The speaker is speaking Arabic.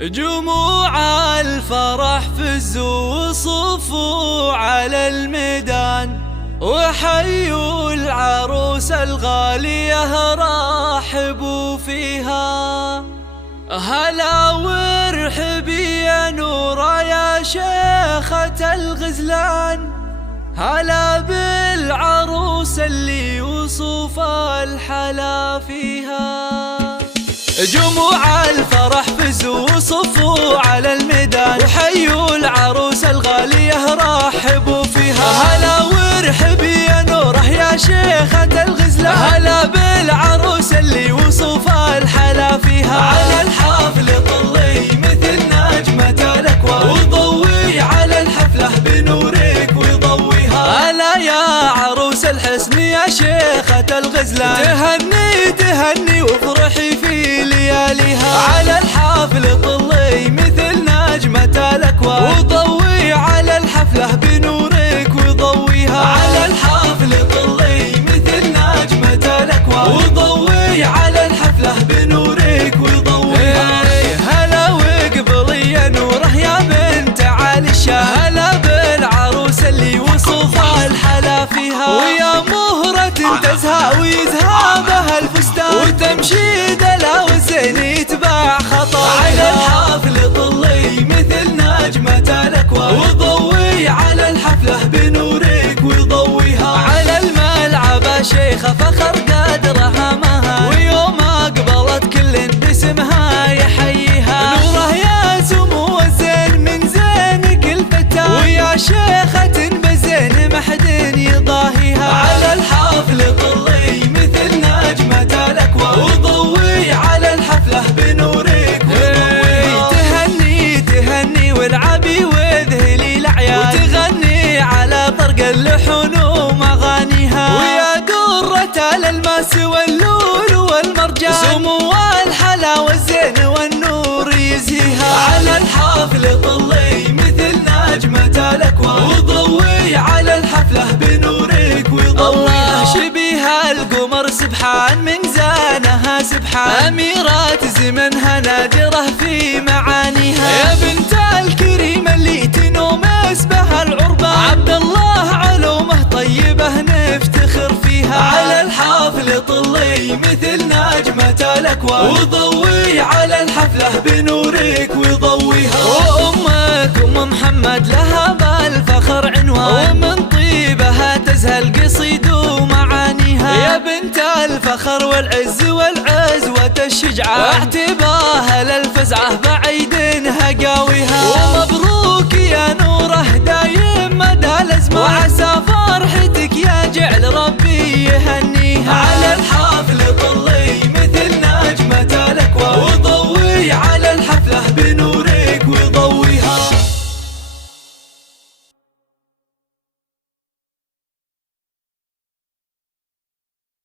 جموع الفرح فزوا وصفوا على الميدان، وحيوا العروس الغالية رحبوا فيها. هلا وارحبي يا نورة يا شيخة الغزلان، هلا بالعروس اللي وصف الحلا فيها. جموع الفرح فزوا وصفوا على الميدان، وحيوا العروس الغالية رحبوا فيها. هلا وارحبي يا نوره يا شيخة الغزلان، هلا بالعروس اللي وصف الحلا فيها. على الحفل طلي مثل نجمة الأكوان، وضوي على الحفلة بنورك وضويها. هلا يا عروس الحسن يا شيخة الغزلان، تهني تهني وافرحي في لياليها. على الحفل طلي مثل نجمة الأكوان، وضوي على الحفلة بنورك وضويها. على الحفل طلي مثل نجمة الأكوان، وضوي على الحفلة بنورك وضويها. هلا وقبلي يا نوره يا بنت علي الشاه، هلا بالعروس اللي وصفها الحلا فيها. ويا مهرة تزهى ويزهى بها الفستان، وتمشي دلا والزين يتبع خطاها. على الحفل طلي مثل نجمة الأكوان، وضوي على الحفلة بنورك وضويها. على الملعب شيخة فخر قدرها مها، ويوم أقبلت كل باسمها يحييها. نوره يا سمو الزين من زينك الفتان، ويا شيخة بزين ما حد يضاهيها. على الحفل طلي مثل نجمة الأكوان، وضوي على الحفلة بنورك وضويها. تهني تهني والعبي وذهلي الأعياد، وتغني على طرق اللحون ومغانيها. ويا درة الألماس واللول والمرجان، سمو الحلا والزين والنور يزهيها. على الحفل طلي مثل نجمة الأكوان، وضوي على الحفلة بنورك وضويها. الله شبيها القمر سبحان من زانها سبحان، أميرات زمنها نادرة في معانيها. يا بنت الكريم اللي تنوم اسمها العربان، عبد الله علومه طيبة نفتخر فيها. على الحفل طلي مثل نجمة الأكوان، وضوي على الحفلة بنورك وضويها. وأمك أم محمد لها بالفخر عنوان، ومن طيبها تزهى القصيد ومعانيها. يا بنت الفخر والعز والعزوة الشجعان، اعتباها للفزعة